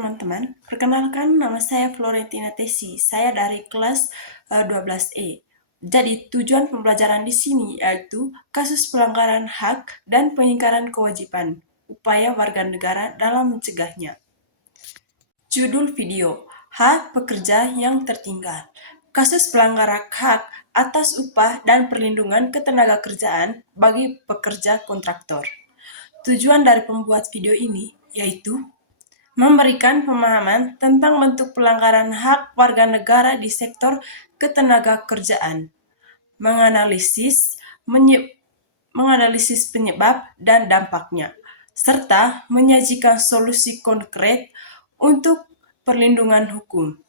teman-teman, perkenalkan nama saya Florentina Tesi. Saya dari kelas 12E. Jadi tujuan pembelajaran di sini yaitu kasus pelanggaran hak dan pengingkaran kewajiban, upaya warga negara dalam mencegahnya. Judul video, Hak Pekerja yang Tertinggal. Kasus pelanggaran hak atas upah dan perlindungan ketenagakerjaan bagi pekerja kontraktor. Tujuan dari pembuat video ini yaitu memberikan pemahaman tentang bentuk pelanggaran hak warga negara di sektor ketenagakerjaan, menganalisis penyebab dan dampaknya, serta menyajikan solusi konkret untuk perlindungan hukum.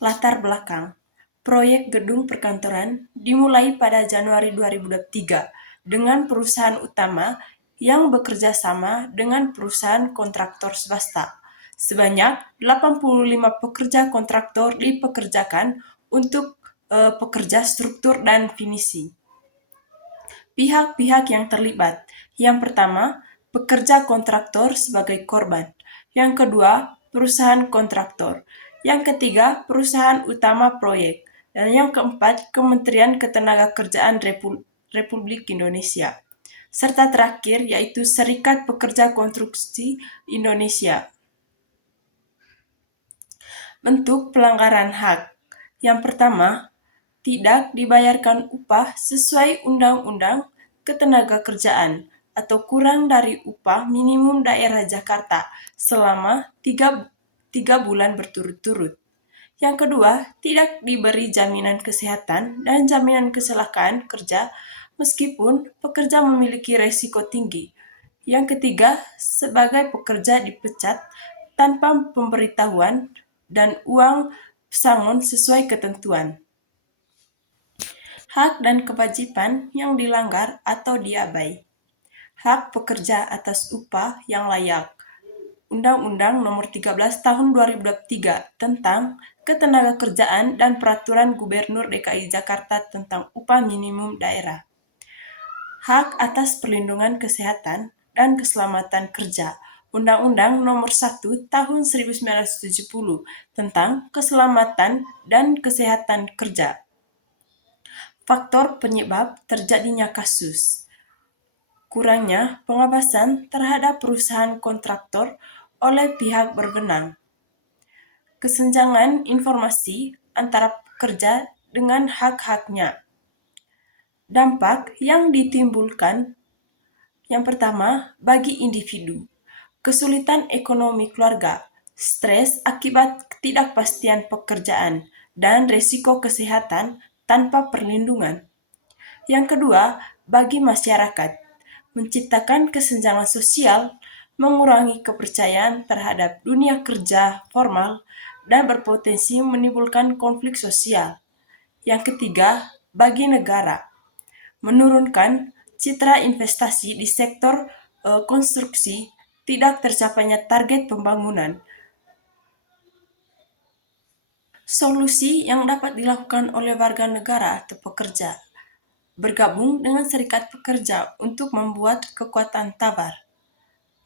Latar belakang proyek gedung perkantoran dimulai pada Januari 2023 dengan perusahaan utama yang bekerja sama dengan perusahaan kontraktor swasta. Sebanyak 85 pekerja kontraktor dipekerjakan untuk pekerja struktur dan finisi. Pihak-pihak yang terlibat. Yang pertama, pekerja kontraktor sebagai korban. Yang kedua, perusahaan kontraktor. Yang ketiga, perusahaan utama proyek. Dan yang keempat, Kementerian Ketenagakerjaan Republik Indonesia. Serta terakhir yaitu Serikat Pekerja Konstruksi Indonesia. Bentuk pelanggaran hak. Yang pertama, tidak dibayarkan upah sesuai Undang-Undang Ketenagakerjaan atau kurang dari upah minimum daerah Jakarta selama 3 bulan berturut-turut. Yang kedua, tidak diberi jaminan kesehatan dan jaminan kecelakaan kerja meskipun pekerja memiliki resiko tinggi. Yang ketiga, sebagai pekerja dipecat tanpa pemberitahuan dan uang pesangon sesuai ketentuan. Hak dan kewajiban yang dilanggar atau diabai. Hak pekerja atas upah yang layak. Undang-Undang Nomor 13 Tahun 2023 tentang Ketenagakerjaan dan Peraturan Gubernur DKI Jakarta tentang Upah Minimum Daerah. Hak atas perlindungan kesehatan dan keselamatan kerja. Undang-Undang Nomor 1 Tahun 1970 tentang Keselamatan dan Kesehatan Kerja. Faktor penyebab terjadinya kasus. Kurangnya pengawasan terhadap perusahaan kontraktor oleh pihak berwenang. Kesenjangan informasi antara pekerja dengan hak-haknya. Dampak yang ditimbulkan. Yang pertama, bagi individu. Kesulitan ekonomi keluarga, stres akibat ketidakpastian pekerjaan, dan risiko kesehatan tanpa perlindungan. Yang kedua, bagi masyarakat, menciptakan kesenjangan sosial, mengurangi kepercayaan terhadap dunia kerja formal, dan berpotensi menimbulkan konflik sosial. Yang ketiga, bagi negara, menurunkan citra investasi di sektor konstruksi, tidak tercapainya target pembangunan. Solusi yang dapat dilakukan oleh warga negara atau pekerja. Bergabung dengan serikat pekerja untuk membuat kekuatan tabar.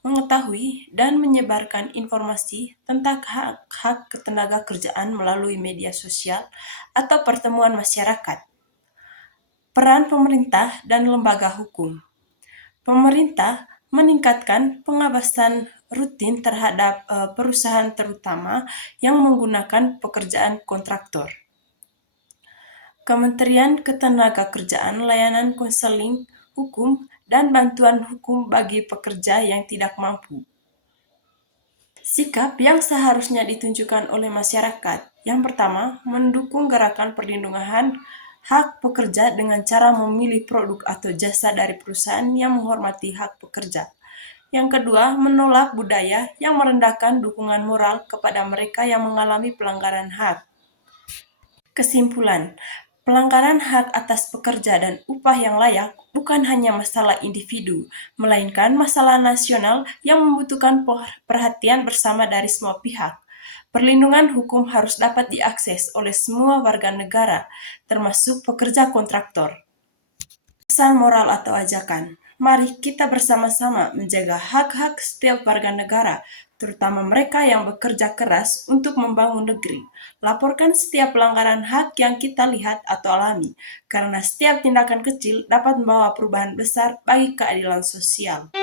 Mengetahui dan menyebarkan informasi tentang hak-hak ketenagakerjaan melalui media sosial atau pertemuan masyarakat. Peran pemerintah dan lembaga hukum. Pemerintah meningkatkan pengawasan rutin terhadap perusahaan terutama yang menggunakan pekerjaan kontraktor. Kementerian Ketenagakerjaan layanan konseling hukum dan bantuan hukum bagi pekerja yang tidak mampu. Sikap yang seharusnya ditunjukkan oleh masyarakat. Yang pertama, mendukung gerakan perlindungan hak pekerja dengan cara memilih produk atau jasa dari perusahaan yang menghormati hak pekerja. Yang kedua, menolak budaya yang merendahkan dukungan moral kepada mereka yang mengalami pelanggaran hak. Kesimpulan, pelanggaran hak atas pekerja dan upah yang layak bukan hanya masalah individu, melainkan masalah nasional yang membutuhkan perhatian bersama dari semua pihak. Perlindungan hukum harus dapat diakses oleh semua warga negara, termasuk pekerja kontraktor. Pesan moral atau ajakan. Mari kita bersama-sama menjaga hak-hak setiap warga negara, terutama mereka yang bekerja keras untuk membangun negeri. Laporkan setiap pelanggaran hak yang kita lihat atau alami, karena setiap tindakan kecil dapat membawa perubahan besar bagi keadilan sosial.